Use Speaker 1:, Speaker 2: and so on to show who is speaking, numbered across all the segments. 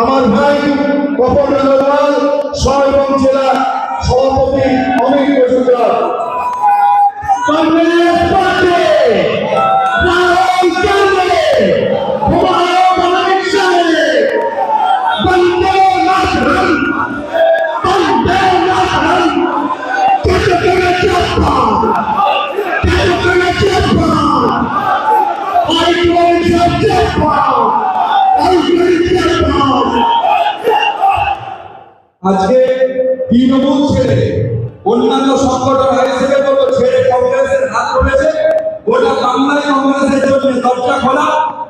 Speaker 1: আমার ভাই কপন আগরওয়াল সয়বং জেলা সভাপতি অমিত মজুমদার। কংগ্রেস পার্টি
Speaker 2: আজকে তৃণমূল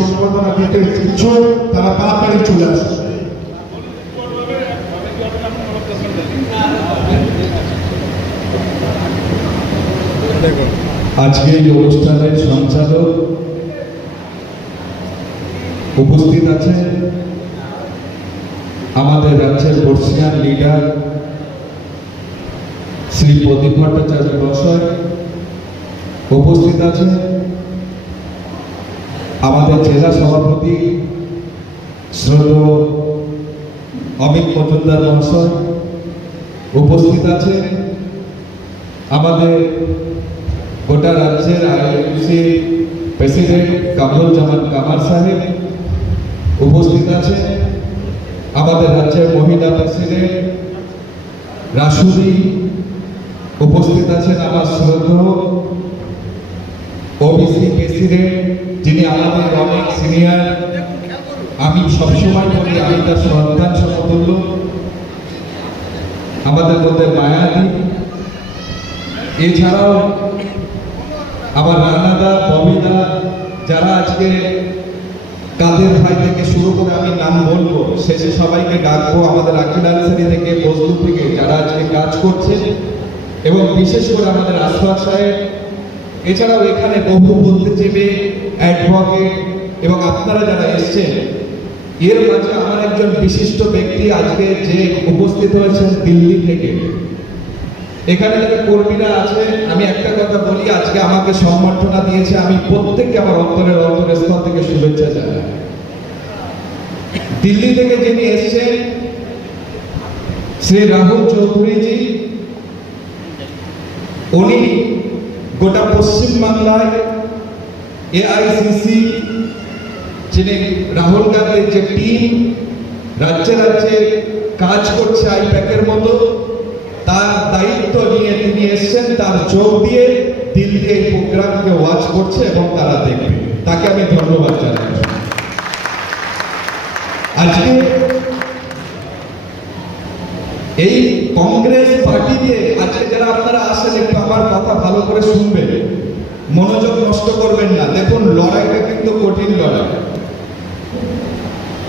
Speaker 3: সংবর্ধনা দিতে ইচ্ছুক, তারা তাড়াতাড়ি চলে আসুন
Speaker 4: আজকে এই অনুষ্ঠানের সঞ্চালক উপস্থিত আছেন আমাদের রাজ্যের বর্ষিয়ান লিডার শ্রী প্রদীপ ভট্টাচার্য মহাশয় উপস্থিত আছেন আমাদের জেলা সভাপতি শ্রদ্ধেয় অমিত মজুমদার মহাশয় উপস্থিত আছেন। আমাদের গোটা রাজ্যের আইএনসি প্রেসিডেন্ট কামরুজ্জামান কামার সাহেব উপস্থিত আছেন। আমাদের রাজ্যের মহিলা প্রেসিডেন্ট রাসুদি উপস্থিত আছেন। আমার শ্রদ্ধেয় ওবিসি প্রেসিডেন্ট যিনি আমাদের অনেক সিনিয়র আমি সবসময় বলি, আমি তার সন্তান সমতুল্য। আমাদের মধ্যে মায়াদি। এছাড়াও আমার রানাদা, ববিদা, যারা আজকে কাদের ভাই থেকে শুরু করে আমি নাম বলব, শেষে সবাইকে ডাকবো আমাদের আকিল আনসারি থেকে, বজলু থেকে, যারা আজকে কাজ করছে। এবং বিশেষ করে আমাদের আশফাক সাহেব এছাড়াও এখানে বহু বুদ্ধিজীবী অ্যাডভোকেট এবং আপনারা যারা এসছেন, এর মাঝে আমার একজন বিশিষ্ট ব্যক্তি আজকে যে উপস্থিত হয়েছেন দিল্লি থেকে। এখানে যারা কর্মীরা আছে আমি একটা কথা বলি, আজকে আমাকে সম্বর্ধনা দিয়েছে, আমি প্রত্যেককে আমার অন্তরের অন্তরের স্তর থেকে শুভেচ্ছা জানাই। দিল্লি থেকে যিনি এসেছেন, শ্রী রাহুল চৌধুরীজি, উনি গোটা পশ্চিম বাংলায় এআইসিসি যিনি রাহুল গান্ধীর যে টিম রাজ্যে রাজ্যে কাজ করছে আইপ্যাকের মতো, তার দায়িত্ব নিয়ে তিনি এসেছেন, তার যোগ দিয়ে দিল্লি এই প্রোগ্রামকে ওয়াচ করছে এবং তারা দেখবে। তাকে আমি ধন্যবাদ জানাই আজকে এই কংগ্রেস পার্টি দিয়ে আজকে যারা আপনারা আসেন, একটু আমার কথা ভালো করে শুনবেন। মনোযোগ নষ্ট করবেন না। দেখুন, লড়াইটা কিন্তু কঠিন লড়াই।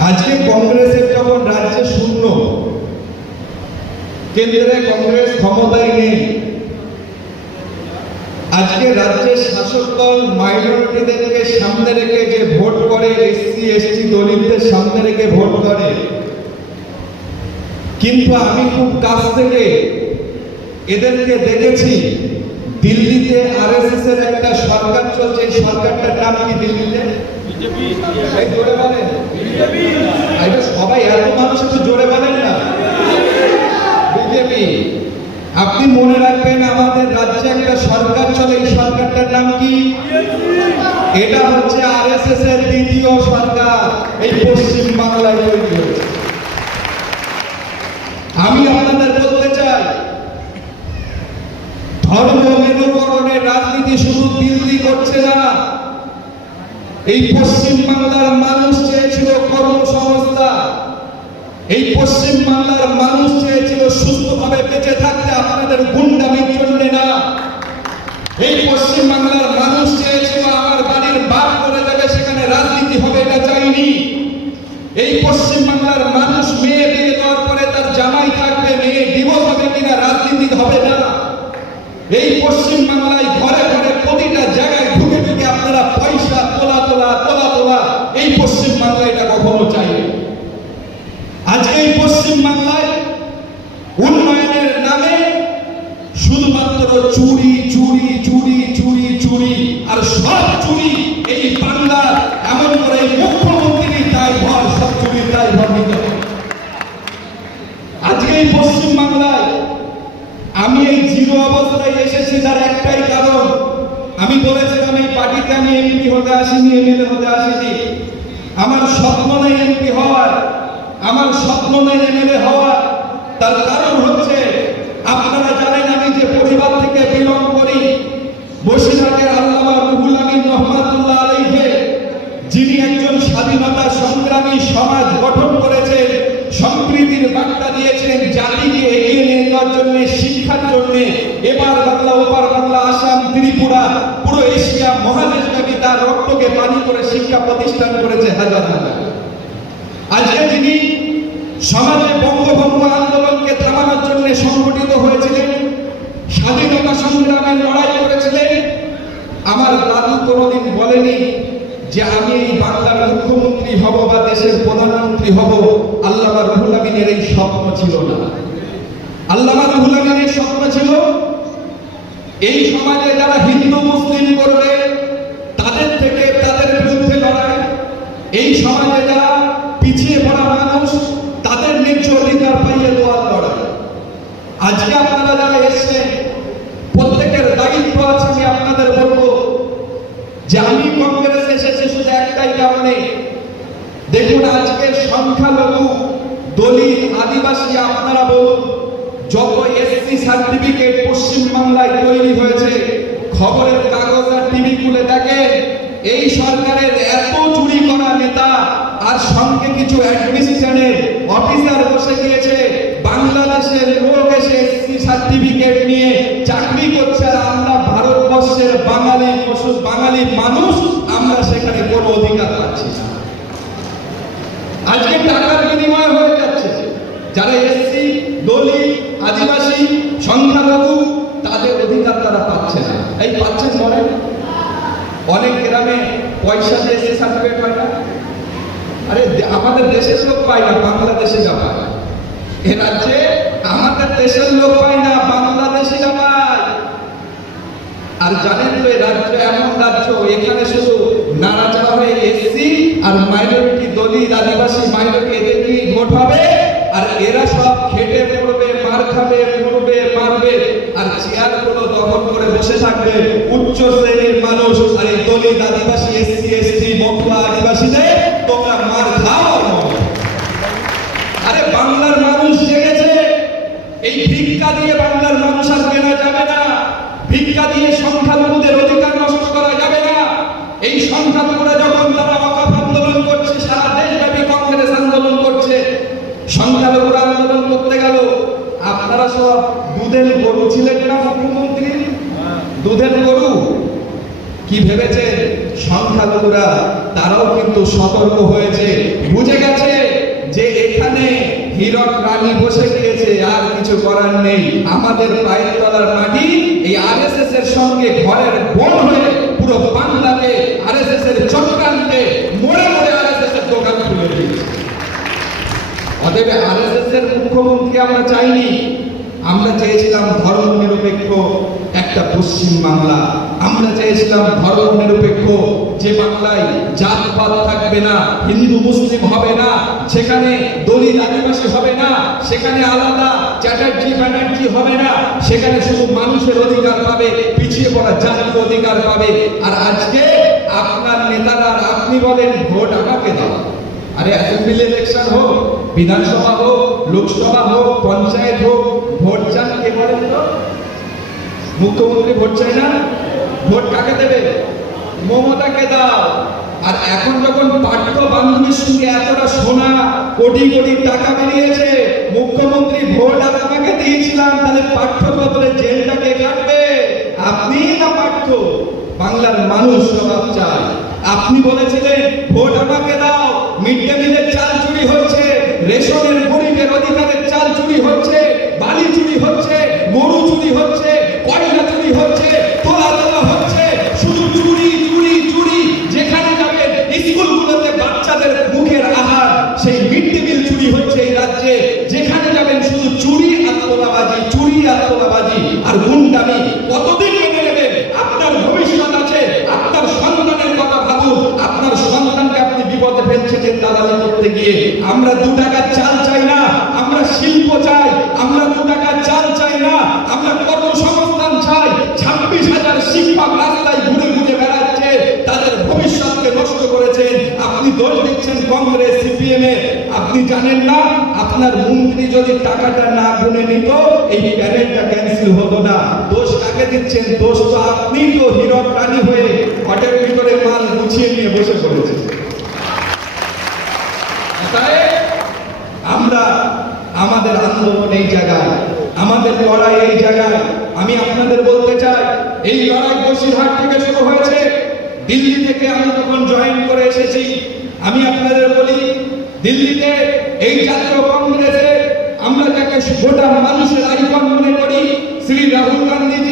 Speaker 4: আজকে কংগ্রেসের যখন রাজ্যে শূন্য, কেন্দ্রে কংগ্রেস ক্ষমতায় নেই। আজকে রাজ্যের শাসক দল মাইনরিটিদেরকে সামনে রেখে যে ভোট করে, এসসি, এসটি, দলিতদের সামনে রেখে ভোট করে কিন্তু আমি খুব কাছ থেকে এদেরকে দেখেছি। দিল্লিতে আর এস এস এর একটা সরকার চলছে এই সরকারটার নাম কি দিল্লিতে? জোরে বলেন। এটা সবাই এত মানুষ একটু জোরে বলেন না। বিজেপি আপনি মনে রাখবেন আমাদের রাজ্যে একটা সরকার চলে এই সরকারটার নাম কি? এটা হচ্ছে আরএসএস এর দ্বিতীয় সরকার এই পশ্চিম বাংলায় তৈরি হয়েছে। আমি বলতে চাই। ধর্ম মেরুকরণের রাজনীতি শুধু দিল্লি করছে না। এই পশ্চিম বাংলার মানুষ চেয়েছিল কর্মসংস্থা এই পশ্চিম বাংলার মানুষ চেয়েছিল সুস্থভাবে বেঁচে থাকতে আপনাদের গুন্ডামির জন্য না। এই পশ্চিম বাংলার রাজনীতি হবে না। এই পশ্চিম বাংলায় ঘরে ঘরে প্রতিটা জায়গায় ঢুকে ঢুকে আপনারা পয়সা, তোলা তোলা তোলা তোলা, এই পশ্চিম বাংলায় এটা কখনো চাইবে আজকে এই পশ্চিম বাংলায় উন্নয়নের নামে শুধুমাত্র চুরি চুরি চুরি চুরি চুরি, আর সব চুরি পার্টিতে আমি এমপি হতে আসিনি, এমএলএ হতে আসিনি। আমার স্বপ্ন নেই এমপি হওয়ার, আমার স্বপ্ন নেই এমএলএ হওয়ার। তার কারণ এশিয়া মহাদেশব্যাপী তার রক্তকে পানি করে শিক্ষা প্রতিষ্ঠান করেছে হাজার হাজার। আজকে যিনি সমাজে বঙ্গভঙ্গ আন্দোলনকে থামানোর জন্য সংগঠিত হয়েছিলেন, স্বাধীনতা সংগ্রামের লড়াই করেছিলেন, আমার দাদু কোনোদিন বলেনি যে আমি এই বাংলার মুখ্যমন্ত্রী হব বা দেশের প্রধানমন্ত্রী হব। আল্লামা রুহুল আমিনের এই স্বপ্ন ছিল না। আল্লামা রুহুল আমিনের স্বপ্ন ছিল এই সমাজে যারা হিন্দু, মুসলিম করবে, তাদের থেকে তাদের বিরুদ্ধে লড়াই। এই সমাজে যারা পিছিয়ে পড়া মানুষ, তাদের ন্যায্য অধিকার পাইয়ে দেওয়ার লড়াই। আজকে আপনারা যারা এসছেন, প্রত্যেকের দায়িত্ব আছে আমি আপনাদের বলব যে আমি কংগ্রেস এসেছি শুধু একটাই কারণে। দেখুন আজকে সংখ্যালঘু, দলিত, আদিবাসী আপনারা বলুন যত এসসি সার্টিফিকেট পশ্চিম বাংলায় তৈরি হয়েছে, খবরের কাগজ আর টিভি খুলে দেখেন এই সরকারের এত চুরি করা নেতা আর সঙ্গে কিছু অ্যাডমিনিস্ট্রেশনের অফিসার বসে গিয়েছে, বাংলাদেশের লোক এসে এসসি সার্টিফিকেট নিয়ে চাকরি করছে আর আমরা ভারতবর্ষের বাঙালি বাঙালি মানুষ, আমরা সেখানে কোনো অধিকার পাচ্ছি না আজকে টাকার বিনিময় হয়ে যাচ্ছে যারা এসসি দলিত আদিবাসী সংখ্যালঘু তাদের অধিকার তারা পাচ্ছে না এই পাচ্ছেন বলেন অনেক গ্রামে পয়সা দিয়ে এসসি সার্টিফিকেট হয় না। আরে আমাদের দেশের লোক পায় না, বাংলাদেশে যা পায় এ রাজ্যে আমাদের দেশের লোক পায় না বাংলাদেশিরা পায় আর জানেন তো রাজ্য এমন রাজ্য, এখানে শুধু নাড়াচাড়া হয়ে এসসি আর মাইনরিটি দলিত আদিবাসী মাইনরিটি এদের নিয়ে ভোট হবে। আর এরা সব খেটে পড়বে মার খাবে পড়বে মারবে। আর চেয়ারগুলো দখল করে বসে থাকবে উচ্চ শ্রেণির মানুষ। আর এই দলিত আদিবাসী এসসি, এসটি মতুয়া আদিবাসীদের তোমরা মার খাও। আরে বাংলার মানুষ জেগেছে। এই ভিক্ষা দিয়ে বাংলার মানুষ আর কেনা যাবে না। ভিক্ষা দিয়ে সংখ্যালঘুদের অধিকার নষ্ট করা যাবে না। এই সংখ্যালঘুরা যখন তারা অকাপ আন্দোলন করছে, সারা দেশব্যাপী কংগ্রেস আন্দোলন করছে, সংখ্যালঘুরা আন্দোলন করতে গেল। আপনারা সব কি ভেবেছে? সংখ্যালঘুরা, তারাও কিন্তু সতর্ক হয়েছে। বুঝে গেছে যে এখানে হীরক রানী বসে গিয়েছে, আর কিছু করার নেই। আমাদের পায়ের তলার মাটি এই আরএসএস এর সঙ্গে ঘরের বোন হয়ে পুরো বাংলাকে আরএসএস এর চক্রান্তে মোড়ে মোড়ে আরএসএস এর দোকান খুলে দিয়েছে। অতএব আরএসএস এর মুখ্যমন্ত্রী আমরা চাইনি। আমরা চেয়েছিলাম ধর্ম নিরপেক্ষ একটা পশ্চিম বাংলা। আমরা চেয়েছিলাম ধর্ম নিরপেক্ষ, যে বাংলায় জাত জাতপাত থাকবে না, হিন্দু, মুসলিম হবে না, সেখানে দলিত আদিবাসী হবে না, সেখানে আলাদা চ্যাটার্জি ব্যানার্জি হবে না, সেখানে শুধু মানুষের অধিকার পাবে, পিছিয়ে পড়া জাতির অধিকার পাবে। আর আজকে আপনার নেতারা আপনি বলেন, ভোট আমাকে দাও আরে অ্যাসেম্বলি ইলেকশন হোক, বিধানসভা হোক, লোকসভা হোক, পঞ্চায়েত হোক, ভোট চান কে বলেন তো? মুখ্যমন্ত্রী ভোট চায় না? ভোট কাকে দেবে? মমতাকে দাও। আর এখন যখন পাঠ্য বান্ধবীর সঙ্গে এতটা সোনা, কোটি কোটি টাকা বেরিয়েছে, মুখ্যমন্ত্রী ভোট আর আমাকে দিয়েছিলাম, তাহলে পাঠ্যপত্রের জেলটাকে কাটবে? আপনি না পাঠ্য বাংলার মানুষ সবাব চায়। আপনি বলেছিলেন আর গুন্ডামি কতদিন মেনে নেবেন? আপনার ভবিষ্যৎ আছে, আপনার সন্তানের কথা ভাবুন। আপনার সন্তানকে আপনি বিপদে ফেলছেন দালালি করতে গিয়ে। আমরা দু আপনি দোষ দিচ্ছেন কংগ্রেস, সিপিএম এ। আপনি জানেন না, আপনার মন্ত্রী যদি টাকাটা না গুনে নিত, এই প্যানেলটা ক্যান্সেল হতো না। দোষ কাকে দিচ্ছেন? দোষ তো আপনি তো হীরক রানী হয়ে ঘটের ভিতরে মাল গুছিয়ে নিয়ে বসে পড়েছেন। তাই আমরা আমাদের আন্দোলন এই জায়গায়, আমাদের লড়াই এই জায়গায়। আমি আপনাদের বলতে চাই, এই লড়াই বসিরহাট থেকে শুরু হয়েছে। দিল্লি থেকে আমি যখন জয়েন করে এসেছি আমি আপনাদের বলি, দিল্লিতে এই জাতীয় কংগ্রেসে আমরা যাকে গোটা মানুষের আইকন মনে করি, শ্রী রাহুল গান্ধীজি